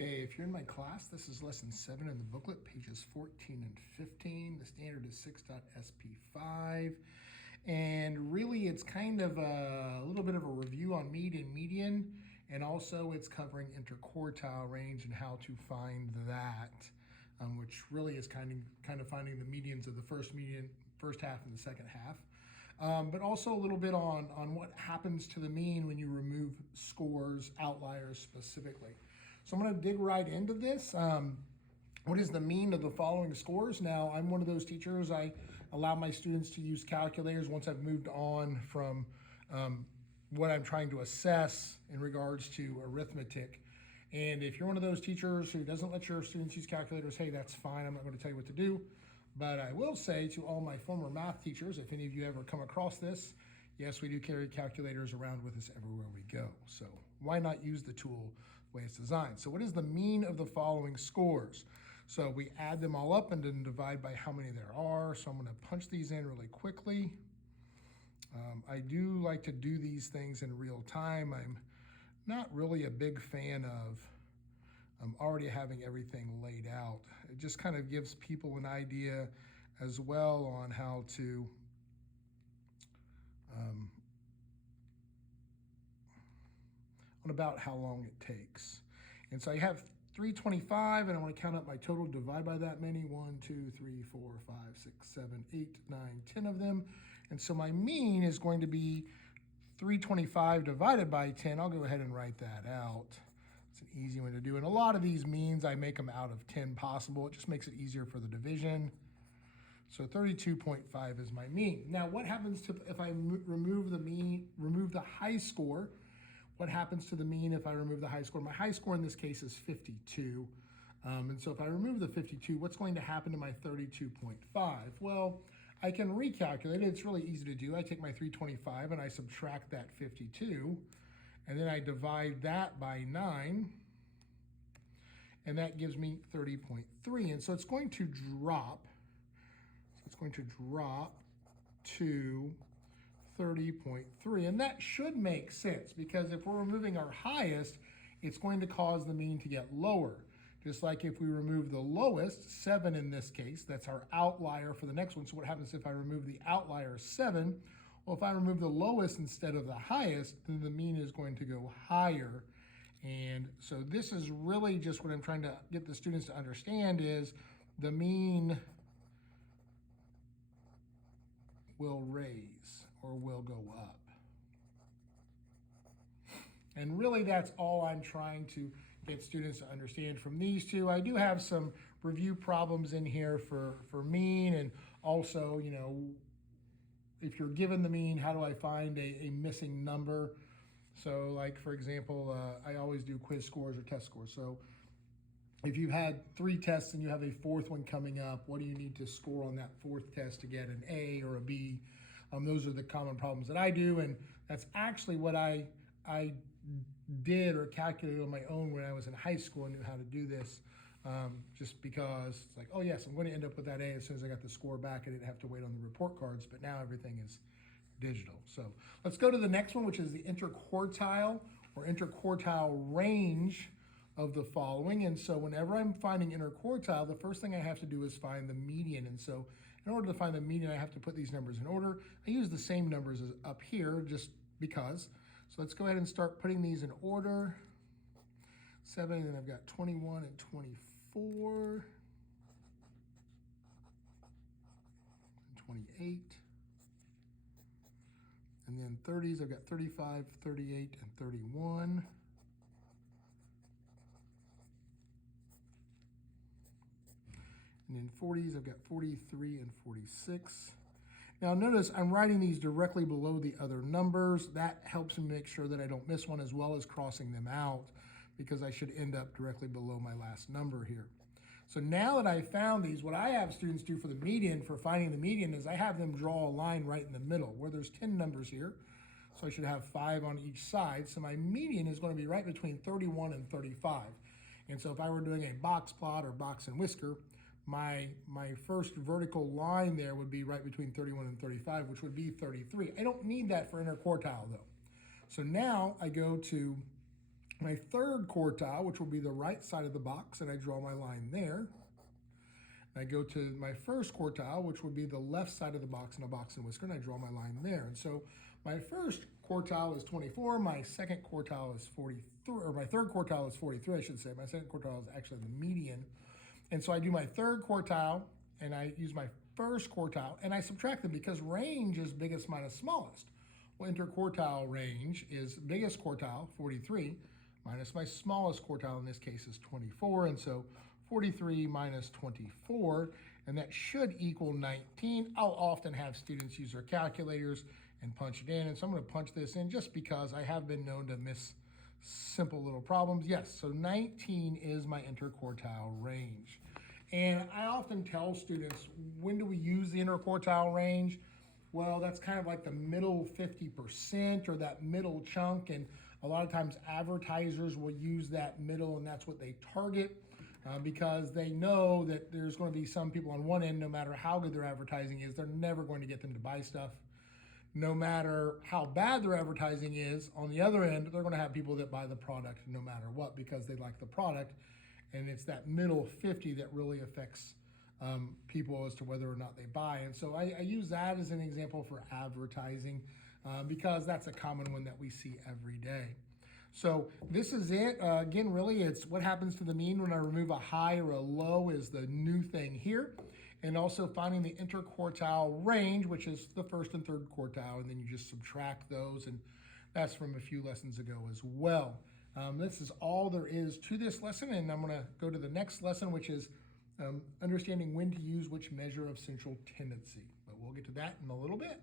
Okay, if you're in my class, this is lesson 7 in the booklet, pages 14 and 15. The standard is 6.sp5. And really, it's kind of a little bit of a review on mean and median, and also it's covering interquartile range and how to find that, which really is kind of finding the medians of the first half and the second half. But also a little bit on what happens to the mean when you remove scores, outliers specifically. So I'm going to dig right into this. What is the mean of the following scores? Now, I'm one of those teachers. I allow my students to use calculators once I've moved on from what I'm trying to assess in regards to arithmetic. And if you're one of those teachers who doesn't let your students use calculators, hey, that's fine. I'm not going to tell you what to do. But I will say to all my former math teachers, if any of you ever come across this, yes, we do carry calculators around with us everywhere we go. So why not use the tool the way it's designed? So what is the mean of the following scores? So we add them all up and then divide by how many there are. So I'm going to punch these in really quickly. I do like to do these things in real time. I'm not really a big fan of already having everything laid out. It just kind of gives people an idea as well on how to on about how long it takes. And so I have 325, and I want to count up my total, divide by that many. 1, 2, 3, 4, 5, 6, 7, 8, 9, 10 of them. And so my mean is going to be 325 divided by 10. I'll go ahead and write that out. It's an easy one to do. And a lot of these means, I make them out of 10 possible. It just makes it easier for the division. So 32.5 is my mean. Now, what happens to if I remove the mean, remove the high score? What happens to the mean if I remove the high score? My high score in this case is 52. And so if I remove the 52, what's going to happen to my 32.5? Well, I can recalculate it. It's really easy to do. I take my 325 and I subtract that 52. And then I divide that by 9. And that gives me 30.3. And so it's going to drop. It's going to drop to 30.3, and that should make sense because if we're removing our highest, it's going to cause the mean to get lower. Just like if we remove the lowest, 7 in this case, that's our outlier for the next one. So what happens if I remove the outlier 7? Well, if I remove the lowest instead of the highest, then the mean is going to go higher. And so this is really just what I'm trying to get the students to understand is the mean will raise or will go up. And really that's all I'm trying to get students to understand from these two. I do have some review problems in here for mean, and also, you know, if you're given the mean, how do I find a missing number? So like, for example, I always do quiz scores or test scores. So if you've had 3 tests and you have a 4th one coming up, what do you need to score on that 4th test to get an A or a B? Those are the common problems that I do, and that's actually what I did or calculated on my own when I was in high school and knew how to do this, just because it's like, oh yes, I'm going to end up with that A as soon as I got the score back. I didn't have to wait on the report cards, but now everything is digital. So let's go to the next one, which is the interquartile or interquartile range of the following. And so whenever I'm finding interquartile, the first thing I have to do is find the median. And so in order to find the median, I have to put these numbers in order. I use the same numbers as up here just because. So let's go ahead and start putting these in order. 7, and then I've got 21 and 24. And 28. And then 30s, I've got 35, 38, and 31. And then 40s, I've got 43 and 46. Now notice I'm writing these directly below the other numbers. That helps me make sure that I don't miss one, as well as crossing them out, because I should end up directly below my last number here. So now that I found these, what I have students do for the median, for finding the median, is I have them draw a line right in the middle where there's 10 numbers here. So I should have 5 on each side. So my median is going to be right between 31 and 35. And so if I were doing a box plot or box and whisker, my first vertical line there would be right between 31 and 35, which would be 33. I don't need that for interquartile though. So now I go to my third quartile, which will be the right side of the box, and I draw my line there. I go to my first quartile, which would be the left side of the box in a box and whisker, and I draw my line there. And so my first quartile is 24, my second quartile is 43, or my third quartile is 43, I should say. My second quartile is actually the median. And so I do my third quartile, and I use my first quartile, and I subtract them because range is biggest minus smallest. Well, interquartile range is biggest quartile, 43, minus my smallest quartile, in this case is 24, and so 43 minus 24, and that should equal 19. I'll often have students use their calculators and punch it in, and so I'm going to punch this in just because I have been known to miss simple little problems. Yes, so 19 is my interquartile range. And I often tell students, when do we use the interquartile range? Well, that's kind of like the middle 50% or that middle chunk, and a lot of times advertisers will use that middle, and that's what they target. Because they know that there's going to be some people on one end, no matter how good their advertising is, they're never going to get them to buy stuff. No matter how bad their advertising is, on the other end, they're going to have people that buy the product no matter what because they like the product. And it's that middle 50 that really affects people as to whether or not they buy. And so I use that as an example for advertising because that's a common one that we see every day. So this is it. Again, really, it's what happens to the mean when I remove a high or a low is the new thing here. And also finding the interquartile range, which is the first and third quartile, and then you just subtract those, and that's from a few lessons ago as well. This is all there is to this lesson, and I'm going to go to the next lesson, which is understanding when to use which measure of central tendency. But we'll get to that in a little bit.